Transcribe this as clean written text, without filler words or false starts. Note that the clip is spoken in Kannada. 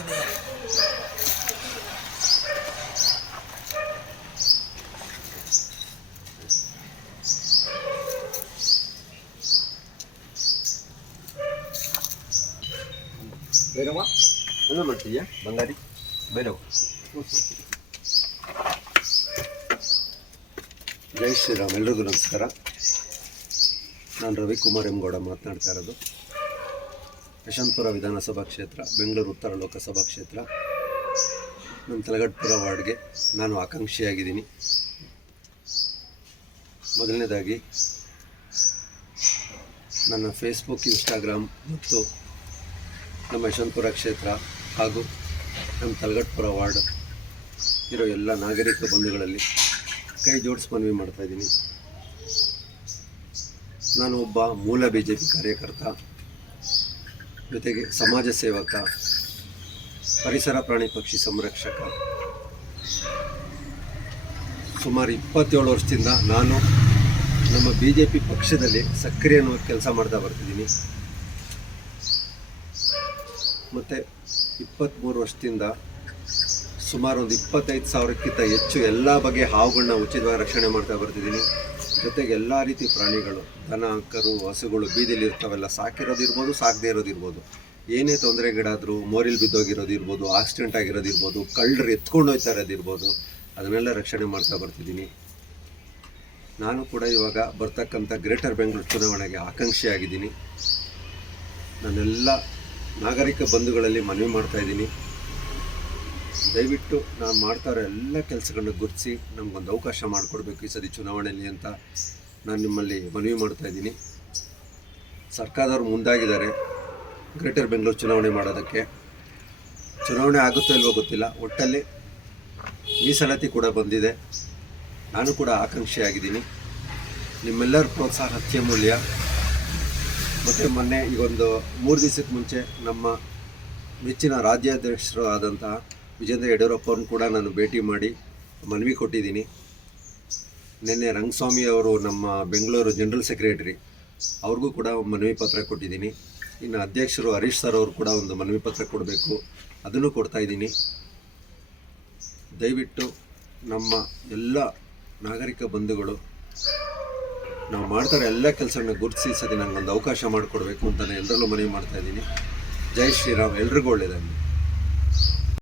ಆಂಜನೇಯ. ಭೈರವ ಎಲ್ಲ ಮಾಡ್ತೀಯಾ ಬಂಗಾರಿ ಭೈರವ. ಜೈ ಶ್ರೀರಾಮ್. ಎಲ್ರಿಗೂ ನಮಸ್ಕಾರ. ನಾನು ರವಿಕುಮಾರ್ ಎಂಗೌಡ ಮಾತನಾಡ್ತಾ ಇರೋದು. ಯಶವಂತಪುರ ವಿಧಾನಸಭಾ ಕ್ಷೇತ್ರ, ಬೆಂಗಳೂರು ಉತ್ತರ ಲೋಕಸಭಾ ಕ್ಷೇತ್ರ, ನಮ್ಮ ತಲಗಟ್ಟಪುರ ವಾರ್ಡ್ಗೆ ನಾನು ಆಕಾಂಕ್ಷಿಯಾಗಿದ್ದೀನಿ. ಮೊದಲನೇದಾಗಿ ನನ್ನ ಫೇಸ್ಬುಕ್, ಇನ್ಸ್ಟಾಗ್ರಾಮ್ ಮತ್ತು ನಮ್ಮ ಯಶವಂತಪುರ ಕ್ಷೇತ್ರ ಹಾಗೂ ನಮ್ಮ ತಲಗಟ್ಟಪುರ ವಾರ್ಡ್ ಇರೋ ಎಲ್ಲ ನಾಗರಿಕ ಬಂಧುಗಳಲ್ಲಿ ಕೈ ಜೋಡಿಸಿ ಮನವಿ ಮಾಡ್ತಾಯಿದ್ದೀನಿ. ನಾನು ಒಬ್ಬ ಮೂಲ BJP ಕಾರ್ಯಕರ್ತ, ಜೊತೆಗೆ ಸಮಾಜ ಸೇವಕ, ಪರಿಸರ ಪ್ರಾಣಿ ಪಕ್ಷಿ ಸಂರಕ್ಷಕ. ಸುಮಾರು 27 ವರ್ಷದಿಂದ ನಾನು ನಮ್ಮ BJP ಪಕ್ಷದಲ್ಲಿ ಸಕ್ರಿಯವಾಗಿ ಕೆಲಸ ಮಾಡ್ತಾ ಬರ್ತಿದ್ದೀನಿ. ಮತ್ತು 23 ವರ್ಷದಿಂದ ಸುಮಾರು ಒಂದು 25,000ಕ್ಕಿಂತ ಹೆಚ್ಚು ಎಲ್ಲ ಬಗೆಯ ಹಾವುಗಳನ್ನ ಉಚಿತವಾಗಿ ರಕ್ಷಣೆ ಮಾಡ್ತಾ ಬರ್ತಿದ್ದೀನಿ. ಜೊತೆಗೆ ಎಲ್ಲ ರೀತಿ ಪ್ರಾಣಿಗಳು, ದನ, ಕರು, ಹಸುಗಳು ಬೀದಿಲಿ ಇರ್ತಾವೆಲ್ಲ, ಸಾಕಿರೋದಿರ್ಬೋದು, ಸಾಕದೇ ಇರೋದಿರ್ಬೋದು, ಏನೇ ತೊಂದರೆಗೀಡಾದರೂ, ಮೋರಿಲ್ ಬಿದ್ದೋಗಿರೋದಿರ್ಬೋದು, ಆಕ್ಸಿಡೆಂಟ್ ಆಗಿರೋದಿರ್ಬೋದು, ಕಳ್ಳರು ಎತ್ಕೊಂಡು ಹೋಗ್ತಾ ಇರೋದಿರ್ಬೋದು, ಅದನ್ನೆಲ್ಲ ರಕ್ಷಣೆ ಮಾಡ್ತಾ ಬರ್ತಿದ್ದೀನಿ. ನಾನು ಕೂಡ ಇವಾಗ ಬರ್ತಕ್ಕಂಥ ಗ್ರೇಟರ್ ಬೆಂಗಳೂರು ಚುನಾವಣೆಗೆ ಆಕಾಂಕ್ಷಿಯಾಗಿದ್ದೀನಿ. ನಾನೆಲ್ಲ ನಾಗರಿಕ ಬಂಧುಗಳಲ್ಲಿ ಮನವಿ ಮಾಡ್ತಾಯಿದ್ದೀನಿ, ದಯವಿಟ್ಟು ನಾನು ಮಾಡ್ತಾ ಇರೋ ಎಲ್ಲ ಕೆಲಸಗಳನ್ನ ಗುರುತಿಸಿ ನಮಗೊಂದು ಅವಕಾಶ ಮಾಡಿಕೊಡ್ಬೇಕು ಈ ಸತಿ ಚುನಾವಣೆಯಲ್ಲಿ ಅಂತ ನಾನು ನಿಮ್ಮಲ್ಲಿ ಮನವಿ ಮಾಡ್ತಾಯಿದ್ದೀನಿ. ಸರ್ಕಾರದವ್ರು ಮುಂದಾಗಿದ್ದಾರೆ ಗ್ರೇಟರ್ ಬೆಂಗಳೂರು ಚುನಾವಣೆ ಮಾಡೋದಕ್ಕೆ. ಚುನಾವಣೆ ಆಗುತ್ತೋ ಇಲ್ವೋ ಗೊತ್ತಿಲ್ಲ, ಒಟ್ಟಲ್ಲಿ ಮೀಸಲಾತಿ ಕೂಡ ಬಂದಿದೆ. ನಾನು ಕೂಡ ಆಕಾಂಕ್ಷಿಯಾಗಿದ್ದೀನಿ. ನಿಮ್ಮೆಲ್ಲರ ಪ್ರೋತ್ಸಾಹ ಅತ್ಯಮೂಲ್ಯ. ಮತ್ತು ಮೊನ್ನೆ ಈಗೊಂದು 3 ದಿವಸಕ್ಕೆ ಮುಂಚೆ ನಮ್ಮ ಮೆಚ್ಚಿನ ರಾಜ್ಯಾಧ್ಯಕ್ಷರು ಆದಂತಹ ವಿಜೇಂದ್ರ ಯಡಿಯೂರಪ್ಪ ಅವ್ರನ್ನ ಕೂಡ ನಾನು ಭೇಟಿ ಮಾಡಿ ಮನವಿ ಕೊಟ್ಟಿದ್ದೀನಿ. ನಿನ್ನೆ ರಂಗಸ್ವಾಮಿ ಅವರು, ನಮ್ಮ ಬೆಂಗಳೂರು ಜನರಲ್ ಸೆಕ್ರೆಟರಿ, ಅವ್ರಿಗೂ ಕೂಡ ಮನವಿ ಪತ್ರ ಕೊಟ್ಟಿದ್ದೀನಿ. ಇನ್ನು ಅಧ್ಯಕ್ಷರು ಹರೀಶ್ ಸರ್ ಅವರು ಕೂಡ ಒಂದು ಮನವಿ ಪತ್ರ ಕೊಡಬೇಕು, ಅದನ್ನು ಕೊಡ್ತಾಯಿದ್ದೀನಿ. ದಯವಿಟ್ಟು ನಮ್ಮ ಎಲ್ಲ ನಾಗರಿಕ ಬಂಧುಗಳು ನಾವು ಮಾಡ್ತಾರೆ ಎಲ್ಲ ಕೆಲಸಗಳನ್ನ ಗುರುತಿಸಿ ಸತಿ ನನಗೊಂದು ಅವಕಾಶ ಮಾಡಿಕೊಡ್ಬೇಕು ಅಂತ ನಾನು ಎಲ್ಲರಲ್ಲೂ ಮನವಿ ಮಾಡ್ತಾಯಿದ್ದೀನಿ. ಜೈ ಶ್ರೀರಾಮ್. ಎಲ್ರಿಗೂ ಒಳ್ಳೆಯದಾಗಲಿ.